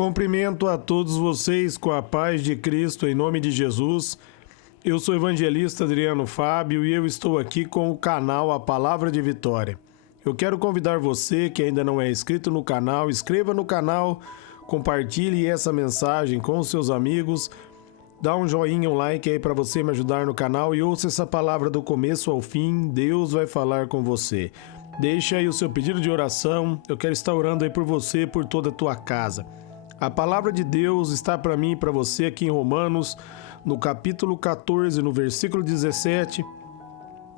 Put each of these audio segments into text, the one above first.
Cumprimento a todos vocês com a paz de Cristo em nome de Jesus. Eu sou o evangelista Adriano Fábio e eu estou aqui com o canal A Palavra de Vitória. Eu quero convidar você que ainda não é inscrito no canal, inscreva no canal, compartilhe essa mensagem com os seus amigos, dá um joinha, um like aí para você me ajudar no canal e ouça essa palavra do começo ao fim, Deus vai falar com você. Deixa aí o seu pedido de oração, eu quero estar orando aí por você, por toda a tua casa. A palavra de Deus está para mim e para você aqui em Romanos, no capítulo 14, no versículo 17,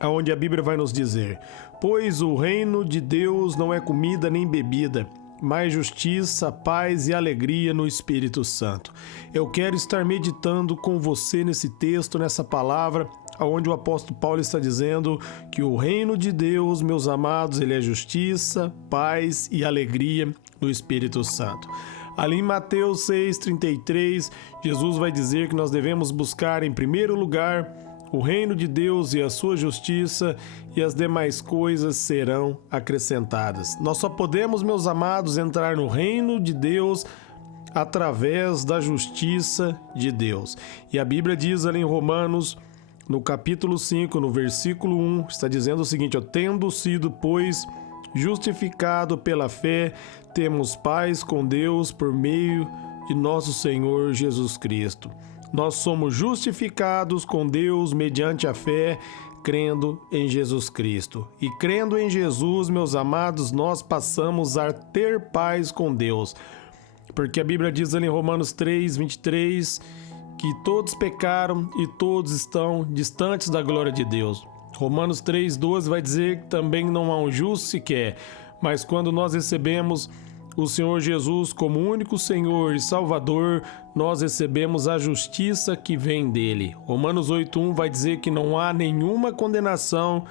onde a Bíblia vai nos dizer: pois o reino de Deus não é comida nem bebida, mas justiça, paz e alegria no Espírito Santo. Eu quero estar meditando com você nesse texto, nessa palavra, onde o apóstolo Paulo está dizendo que o reino de Deus, meus amados, ele é justiça, paz e alegria no Espírito Santo. Ali em Mateus 6,33, Jesus vai dizer que nós devemos buscar em primeiro lugar o reino de Deus e a sua justiça, e as demais coisas serão acrescentadas. Nós só podemos, meus amados, entrar no reino de Deus através da justiça de Deus. E a Bíblia diz ali em Romanos, no capítulo 5, no versículo 1, está dizendo o seguinte: tendo sido, pois, justificado pela fé, temos paz com Deus por meio de nosso Senhor Jesus Cristo. Nós somos justificados com Deus mediante a fé, crendo em Jesus Cristo. E crendo em Jesus, meus amados, nós passamos a ter paz com Deus. Porque a Bíblia diz ali em Romanos 3:23 que todos pecaram e todos estão distantes da glória de Deus. Romanos 3:12 vai dizer que também não há um justo sequer, mas quando nós recebemos o Senhor Jesus como único Senhor e Salvador, nós recebemos a justiça que vem dele. Romanos 8:1 vai dizer que não há nenhuma condenação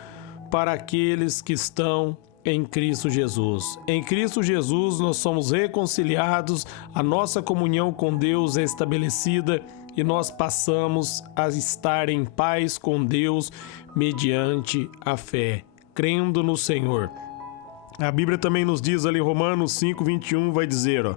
para aqueles que estão em Cristo Jesus. Em Cristo Jesus nós somos reconciliados, a nossa comunhão com Deus é estabelecida e nós passamos a estar em paz com Deus mediante a fé, crendo no Senhor. A Bíblia também nos diz ali em Romanos 5:21, vai dizer,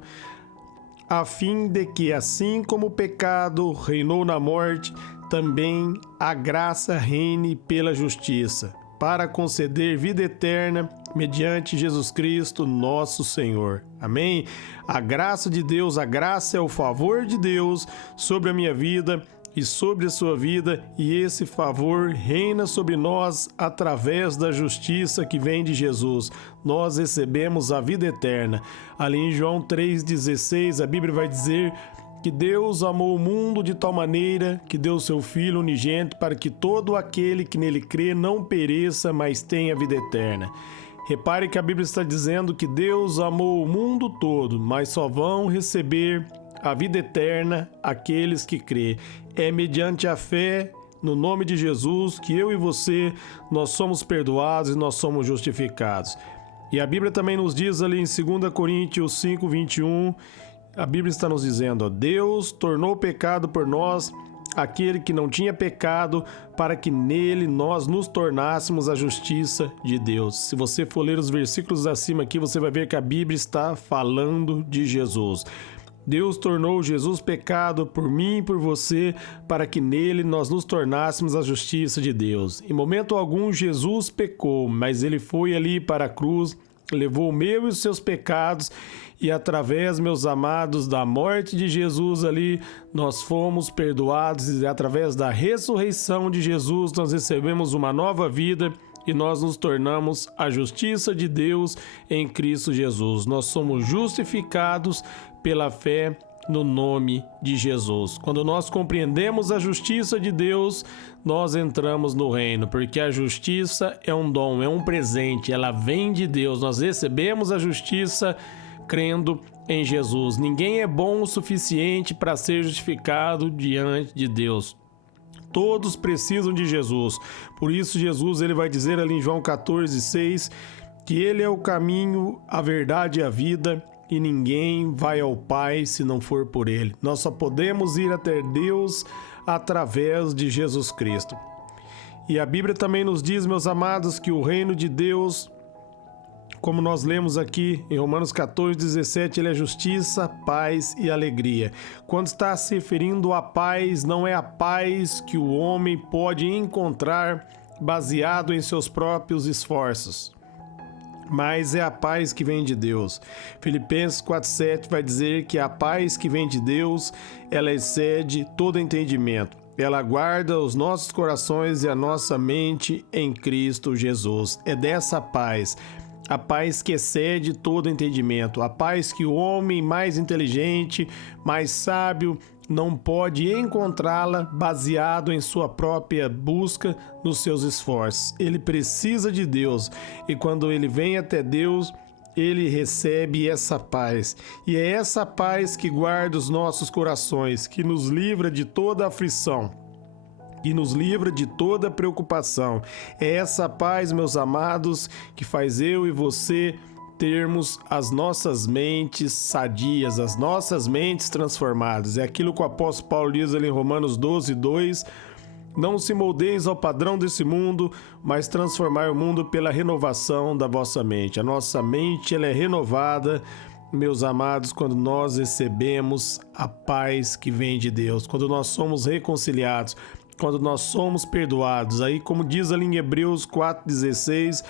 a fim de que assim como o pecado reinou na morte, também a graça reine pela justiça, para conceder vida eterna mediante Jesus Cristo, nosso Senhor. Amém? A graça de Deus, a graça é o favor de Deus sobre a minha vida e sobre a sua vida, e esse favor reina sobre nós através da justiça que vem de Jesus. Nós recebemos a vida eterna. Ali em João 3,16, a Bíblia vai dizer que Deus amou o mundo de tal maneira que deu seu Filho unigênito para que todo aquele que nele crê não pereça, mas tenha vida eterna. Repare que a Bíblia está dizendo que Deus amou o mundo todo, mas só vão receber a vida eterna aqueles que crê. É mediante a fé no nome de Jesus que eu e você, nós somos perdoados e nós somos justificados. E a Bíblia também nos diz ali em 2 Coríntios 5:21, a Bíblia está nos dizendo, Deus tornou pecado por nós aquele que não tinha pecado, para que nele nós nos tornássemos a justiça de Deus. Se você for ler os versículos acima aqui, você vai ver que a Bíblia está falando de Jesus. Deus tornou Jesus pecado por mim e por você, para que nele nós nos tornássemos a justiça de Deus. Em momento algum Jesus pecou, mas ele foi ali para a cruz, levou o meu e os seus pecados, e através, meus amados, da morte de Jesus ali, nós fomos perdoados, e através da ressurreição de Jesus nós recebemos uma nova vida e nós nos tornamos a justiça de Deus em Cristo Jesus. Nós somos justificados pela fé no nome de Jesus. Quando nós compreendemos a justiça de Deus, nós entramos no reino, porque a justiça é um dom, é um presente, ela vem de Deus. Nós recebemos a justiça crendo em Jesus. Ninguém é bom o suficiente para ser justificado diante de Deus. Todos precisam de Jesus. Por isso Jesus ele vai dizer ali em João 14:6 que ele é o caminho, a verdade e a vida, e ninguém vai ao Pai se não for por ele. Nós só podemos ir até Deus através de Jesus Cristo. E a Bíblia também nos diz, meus amados, que o reino de Deus como nós lemos aqui em Romanos 14:17, ele é justiça, paz e alegria. Quando está se referindo à paz, não é a paz que o homem pode encontrar baseado em seus próprios esforços, mas é a paz que vem de Deus. Filipenses 4:7 vai dizer que a paz que vem de Deus, ela excede todo entendimento. Ela guarda os nossos corações e a nossa mente em Cristo Jesus. É dessa paz, a paz que excede todo entendimento, a paz que o homem mais inteligente, mais sábio, não pode encontrá-la baseado em sua própria busca, nos seus esforços. Ele precisa de Deus, e quando ele vem até Deus, ele recebe essa paz. E é essa paz que guarda os nossos corações, que nos livra de toda aflição, que nos livra de toda preocupação. É essa paz, meus amados, que faz eu e você termos as nossas mentes sadias, as nossas mentes transformadas. É aquilo que o apóstolo Paulo diz ali em Romanos 12:2, não se moldeis ao padrão desse mundo, mas transformai o mundo pela renovação da vossa mente. A nossa mente, ela é renovada, meus amados, quando nós recebemos a paz que vem de Deus, quando nós somos reconciliados, quando nós somos perdoados. Aí, como diz ali em Hebreus 4:16,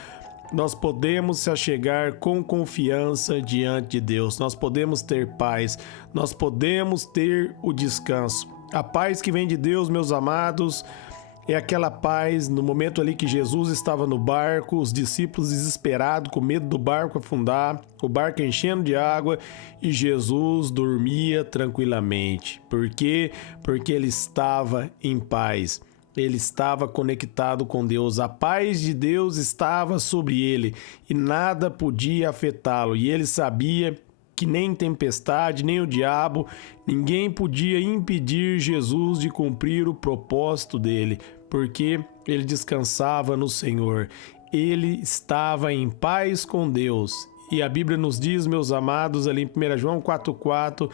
nós podemos se achegar com confiança diante de Deus, nós podemos ter paz, nós podemos ter o descanso. A paz que vem de Deus, meus amados, é aquela paz no momento ali que Jesus estava no barco, os discípulos desesperados, com medo do barco afundar, o barco enchendo de água, e Jesus dormia tranquilamente. Por quê? Porque ele estava em paz. Ele estava conectado com Deus, a paz de Deus estava sobre ele e nada podia afetá-lo. E ele sabia que nem tempestade, nem o diabo, ninguém podia impedir Jesus de cumprir o propósito dele, porque ele descansava no Senhor. Ele estava em paz com Deus. E a Bíblia nos diz, meus amados, ali em 1 João 4:4,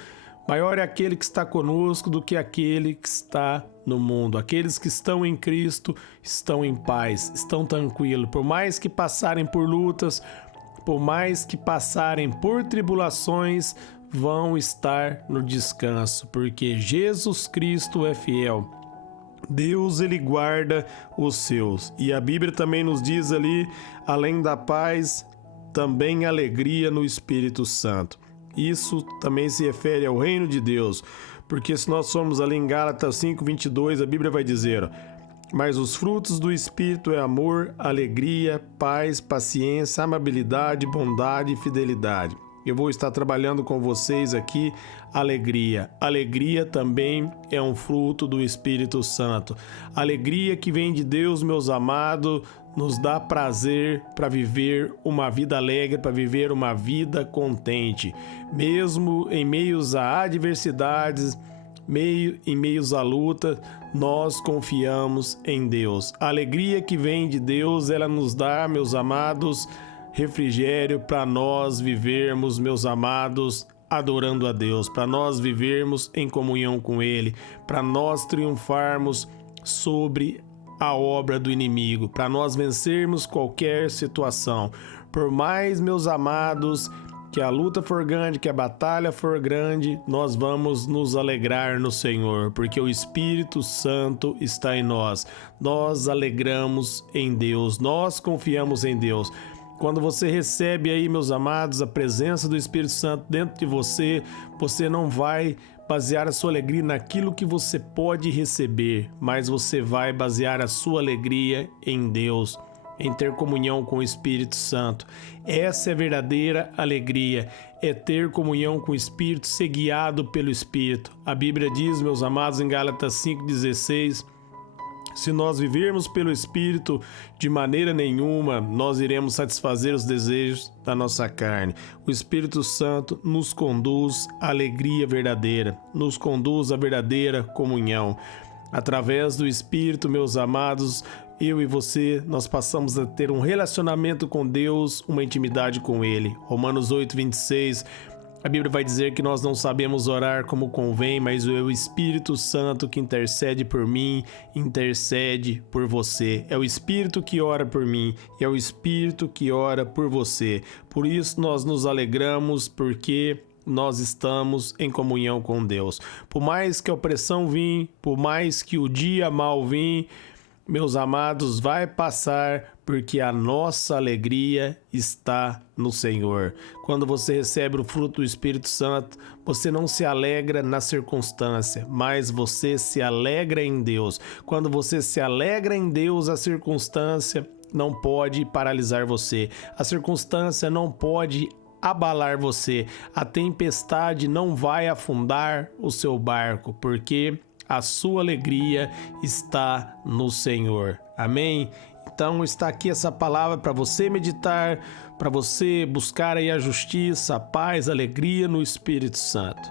maior é aquele que está conosco do que aquele que está no mundo. Aqueles que estão em Cristo estão em paz, estão tranquilos. Por mais que passarem por lutas, por mais que passarem por tribulações, vão estar no descanso, porque Jesus Cristo é fiel. Deus, ele guarda os seus. E a Bíblia também nos diz ali, além da paz, também alegria no Espírito Santo. Isso também se refere ao reino de Deus, porque se nós formos ali em Gálatas 5:22, a Bíblia vai dizer: mas os frutos do Espírito é amor, alegria, paz, paciência, amabilidade, bondade e fidelidade. Eu vou estar trabalhando com vocês aqui alegria. Alegria também é um fruto do Espírito Santo. Alegria que vem de Deus, meus amados, nos dá prazer para viver uma vida alegre, para viver uma vida contente. Mesmo em meios a adversidades, em meios à luta, nós confiamos em Deus. A alegria que vem de Deus, ela nos dá, meus amados, refrigério para nós vivermos, meus amados, adorando a Deus, para nós vivermos em comunhão com Ele, para nós triunfarmos sobre a obra do inimigo, para nós vencermos qualquer situação. Por mais, meus amados, que a luta for grande, que a batalha for grande, nós vamos nos alegrar no Senhor, porque o Espírito Santo está em nós. Nós alegramos em Deus, nós confiamos em Deus. Quando você recebe aí, meus amados, a presença do Espírito Santo dentro de você, você não vai basear a sua alegria naquilo que você pode receber, mas você vai basear a sua alegria em Deus, em ter comunhão com o Espírito Santo. Essa é a verdadeira alegria, é ter comunhão com o Espírito, ser guiado pelo Espírito. A Bíblia diz, meus amados, em Gálatas 5:16, se nós vivermos pelo Espírito, de maneira nenhuma nós iremos satisfazer os desejos da nossa carne. O Espírito Santo nos conduz à alegria verdadeira, nos conduz à verdadeira comunhão. Através do Espírito, meus amados, eu e você, nós passamos a ter um relacionamento com Deus, uma intimidade com Ele. Romanos 8:26 A Bíblia vai dizer que nós não sabemos orar como convém, mas é o Espírito Santo que intercede por mim, intercede por você. É o Espírito que ora por mim, é o Espírito que ora por você. Por isso nós nos alegramos, porque nós estamos em comunhão com Deus. Por mais que a opressão vim, por mais que o dia mal vim, meus amados, vai passar, porque a nossa alegria está no Senhor. Quando você recebe o fruto do Espírito Santo, você não se alegra na circunstância, mas você se alegra em Deus. Quando você se alegra em Deus, a circunstância não pode paralisar você. A circunstância não pode abalar você. A tempestade não vai afundar o seu barco, porque a sua alegria está no Senhor. Amém? Então está aqui essa palavra para você meditar, para você buscar aí a justiça, a paz, a alegria no Espírito Santo.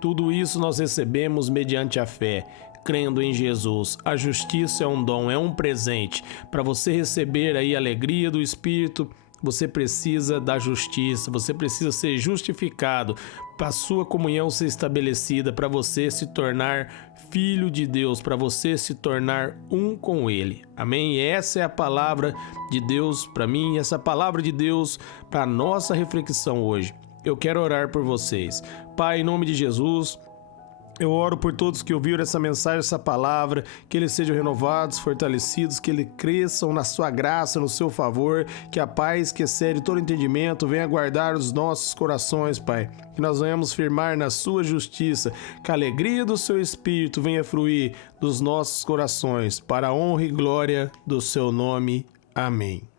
Tudo isso nós recebemos mediante a fé, crendo em Jesus. A justiça é um dom, é um presente. Para você receber aí a alegria do Espírito, você precisa da justiça, você precisa ser justificado, para a sua comunhão ser estabelecida, para você se tornar filho de Deus, para você se tornar um com Ele. Amém? Essa é a palavra de Deus para mim, essa é a palavra de Deus para a nossa reflexão hoje. Eu quero orar por vocês. Pai, em nome de Jesus, eu oro por todos que ouviram essa mensagem, essa palavra, que eles sejam renovados, fortalecidos, que eles cresçam na sua graça, no seu favor, que a paz que excede todo entendimento venha guardar os nossos corações, Pai. Que nós venhamos firmar na sua justiça, que a alegria do seu Espírito venha fluir dos nossos corações, para a honra e glória do seu nome. Amém.